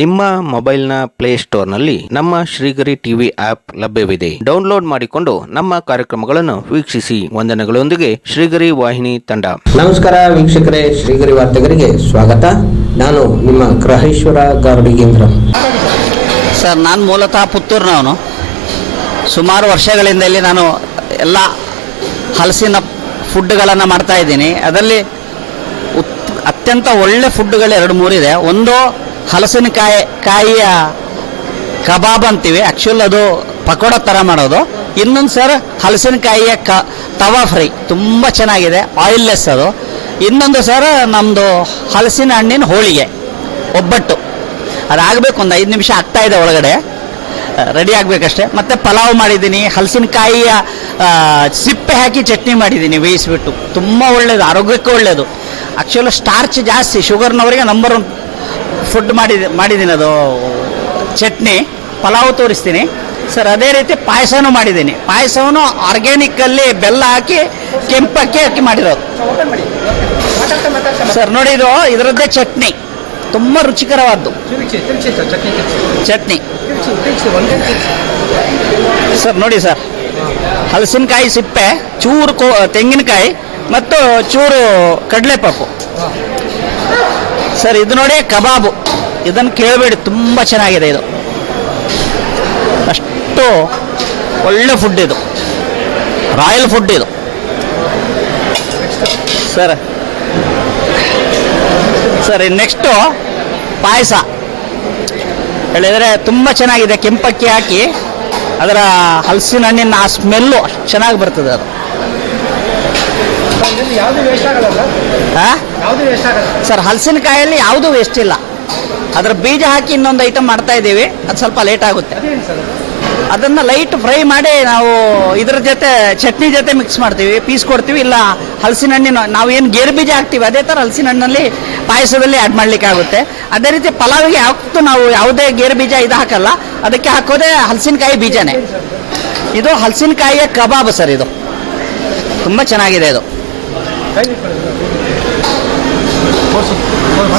ನಿಮ್ಮ ಮೊಬೈಲ್ನ ಪ್ಲೇಸ್ಟೋರ್ನಲ್ಲಿ ನಮ್ಮ ಶ್ರೀಗರಿ ಟಿವಿ ಆಪ್ ಲಭ್ಯವಿದೆ. ಡೌನ್ಲೋಡ್ ಮಾಡಿಕೊಂಡು ನಮ್ಮ ಕಾರ್ಯಕ್ರಮಗಳನ್ನು ವೀಕ್ಷಿಸಿ. ವಂದನೆಗಳೊಂದಿಗೆ ಶ್ರೀಗರಿ ವಾಹಿನಿ ತಂಡ. ನಮಸ್ಕಾರ ವೀಕ್ಷಕರೇ ಶ್ರೀಗರಿ ವಾರ್ತೆಗರಿಗೆ ಸ್ವಾಗತ. ನಾನು ನಿಮ್ಮ ಗ್ರಹೇಶ್ವರ ಗಾರ್ಡಿಗೇಂದ್ರ. ಸರ್ ನಾನು ಮೂಲತಃ ಪುತ್ತೂರಿನವನು. ಸುಮಾರು ವರ್ಷಗಳಿಂದ ಇಲ್ಲಿ ನಾನು ಎಲ್ಲ ಹಲಸಿನ ಫುಡ್ಗಳನ್ನು ಮಾಡ್ತಾ ಇದ್ದೀನಿ. ಅದರಲ್ಲಿ ಉತ್ ಅತ್ಯಂತ ಒಳ್ಳೆ ಫುಡ್ಗಳು ಎರಡು ಮೂರಿದೆ ಒಂದು ಹಲಸಿನಕಾಯಿ ಕಾಯಿಯ ಕಬಾಬ್ ಅಂತೀವಿ. ಆ್ಯಕ್ಚುಲ್ ಅದು ಪಕೋಡ ಥರ ಮಾಡೋದು. ಇನ್ನೊಂದು ಸರ್ ಹಲಸಿನಕಾಯಿಯ ಕ, ತವಾ ಫ್ರೈ. ತುಂಬ ಚೆನ್ನಾಗಿದೆ. ಆಯಿಲ್ಲೆಸ್ ಅದು. ಇನ್ನೊಂದು ಸರ್ ನಮ್ಮದು ಹಲಸಿನ ಹಣ್ಣಿನ ಹೋಳಿಗೆ. ಒಬ್ಬಟ್ಟು. ಅದಾಗಬೇಕು ಒಂದು ಐದು ನಿಮಿಷ ಆಗ್ತಾ ಇದೆ ಒಳಗಡೆ. ರೆಡಿ ಆಗಬೇಕಷ್ಟೇ. ಮತ್ತು ಪಲಾವ್ ಮಾಡಿದ್ದೀನಿ. ಹಲಸಿನಕಾಯಿಯ ಸಿಪ್ಪೆ ಹಾಕಿ ಚಟ್ನಿ ಮಾಡಿದ್ದೀನಿ ಬೇಯಿಸಿಬಿಟ್ಟು. ತುಂಬ ಒಳ್ಳೆಯದು ಆರೋಗ್ಯಕ್ಕೆ ಒಳ್ಳೆಯದು ಆ್ಯಕ್ಚುಲ್ ಸ್ಟಾರ್ಚ್ ಜಾಸ್ತಿ. ಶುಗರ್ನವರಿಗೆ ನಂಬರ್ ಒನ್ ಫುಡ್ ಮಾಡಿದ ಮಾಡಿದ್ದೀನಿ ಅದು. ಚಟ್ನಿ, ಪಲಾವ್ ತೋರಿಸ್ತೀನಿ. ಸರ್, ಅದೇ ರೀತಿ ಪಾಯಸನೂ ಮಾಡಿದ್ದೀನಿ ಪಾಯಸವನ್ನು ಆರ್ಗ್ಯಾನಿಕ್ಕಲ್ಲಿ ಬೆಲ್ಲ ಹಾಕಿ ಕೆಂಪಕ್ಕಿ ಹಾಕಿ ಮಾಡಿರೋದು. ಸರ್, ನೋಡಿ ಇದು, ಇದರದ್ದೇ ಚಟ್ನಿ. ತುಂಬ ರುಚಿಕರವಾದ್ದು. ಚಟ್ನಿ. ಸರ್, ನೋಡಿ ಸರ್. ಹಲಸಿನಕಾಯಿ ಸಿಪ್ಪೆ, ಚೂರು ತೆಂಗಿನಕಾಯಿ ಮತ್ತು ಚೂರು ಕಡಲೆಪಪ್ಪು. ಸರ್ ಇದು ನೋಡಿ ಕಬಾಬು. ಇದನ್ನು ಕೇಳಬೇಡಿ ತುಂಬ ಚೆನ್ನಾಗಿದೆ ಇದು. ಅಷ್ಟು ಒಳ್ಳೆ ಫುಡ್ ಇದು. ರಾಯಲ್ ಫುಡ್ ಇದು. ಸರ್ ಸರ್ ನೆಕ್ಸ್ಟು ಪಾಯಸ. ಹೇಳಿದರೆ ತುಂಬ ಚೆನ್ನಾಗಿದೆ ಕೆಂಪಕ್ಕಿ ಹಾಕಿ ಅದರ ಹಲಸಿನ ಹಣ್ಣಿನ ಆ ಸ್ಮೆಲ್ಲು ಅಷ್ಟು ಚೆನ್ನಾಗಿ ಬರ್ತದೆ ಅದು. ಹಾಂ ಸರ್ ಹಲಸಿನಕಾಯಲ್ಲಿ ಯಾವುದು ವೇಸ್ಟ್ ಇಲ್ಲ. ಅದರ ಬೀಜ ಹಾಕಿ ಇನ್ನೊಂದು ಐಟಮ್ ಮಾಡ್ತಾ ಇದ್ದೀವಿ. ಅದು ಸ್ವಲ್ಪ ಲೇಟ್ ಆಗುತ್ತೆ. ಅದೇನು ಅದನ್ನು ಲೈಟ್ ಫ್ರೈ ಮಾಡಿ ನಾವು ಇದ್ರ ಜೊತೆ ಚಟ್ನಿ ಜೊತೆ ಮಿಕ್ಸ್ ಮಾಡ್ತೀವಿ. ಪೀಸ್ ಕೊಡ್ತೀವಿ ಇಲ್ಲ ಹಲಸಿನ ಹಣ್ಣಿನ ನಾವು ಏನು ಗೇರು ಬೀಜ ಹಾಕ್ತೀವಿ ಅದೇ ಥರ ಹಲಸಿನ ಹಣ್ಣಲ್ಲಿ ಪಾಯಸದಲ್ಲಿ ಆ್ಯಡ್ ಮಾಡ್ಲಿಕ್ಕೆ ಆಗುತ್ತೆ. ಅದೇ ರೀತಿ ಪಲಾವಿಗೆ ಯಾವತ್ತೂ ನಾವು ಯಾವುದೇ ಗೇರು ಬೀಜ ಇದು ಹಾಕಲ್ಲ. ಅದಕ್ಕೆ ಹಾಕೋದೇ ಹಲಸಿನಕಾಯಿ ಬೀಜನೇ. ಇದು ಹಲಸಿನಕಾಯಿಯ ಕಬಾಬ್ ಸರ್ ಇದು. ತುಂಬ ಚೆನ್ನಾಗಿದೆ ಇದು.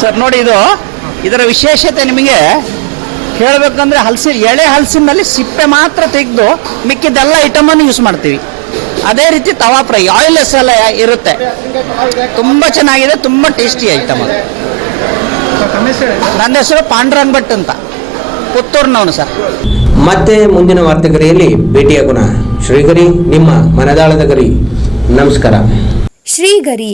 ಸರ್ ನೋಡಿ ಇದು ಇದರ ವಿಶೇಷತೆ ನಿಮಗೆ ಹೇಳಬೇಕಂದ್ರೆ ಹಲಸಿನ ಎಳೆ ಹಲಸಿನಲ್ಲಿ ಸಿಪ್ಪೆ ಮಾತ್ರ ತೆಗೆದು ಮಿಕ್ಕಿದ್ದೆಲ್ಲ ಅನ್ನು ಯೂಸ್ ಮಾಡ್ತೀವಿ. ಅದೇ ರೀತಿ ತವಾ ಫ್ರೈ ಆಯಿಲ್ಲೆಸ್ ಎಲ್ಲ ಇರುತ್ತೆ. ತುಂಬ ಚೆನ್ನಾಗಿದೆ ತುಂಬ ಟೇಸ್ಟಿ ಐಟಮ್ ಅದು. ನನ್ನ ಹೆಸರು ಪಾಂಡ್ರಂಗ್ ಭಟ್ ಅಂತ. ಪುತ್ತೂರ್ನವನು ಸರ್. ಮತ್ತೆ ಮುಂದಿನ ವಾರ್ತೆಗರಿಯಲ್ಲಿ ಭೇಟಿಯಾಗೋಣ ಶ್ರೀಗರಿ ನಿಮ್ಮ ಮನದಾಳದ ಗರಿ. ನಮಸ್ಕಾರ. ಶ್ರೀಗರಿ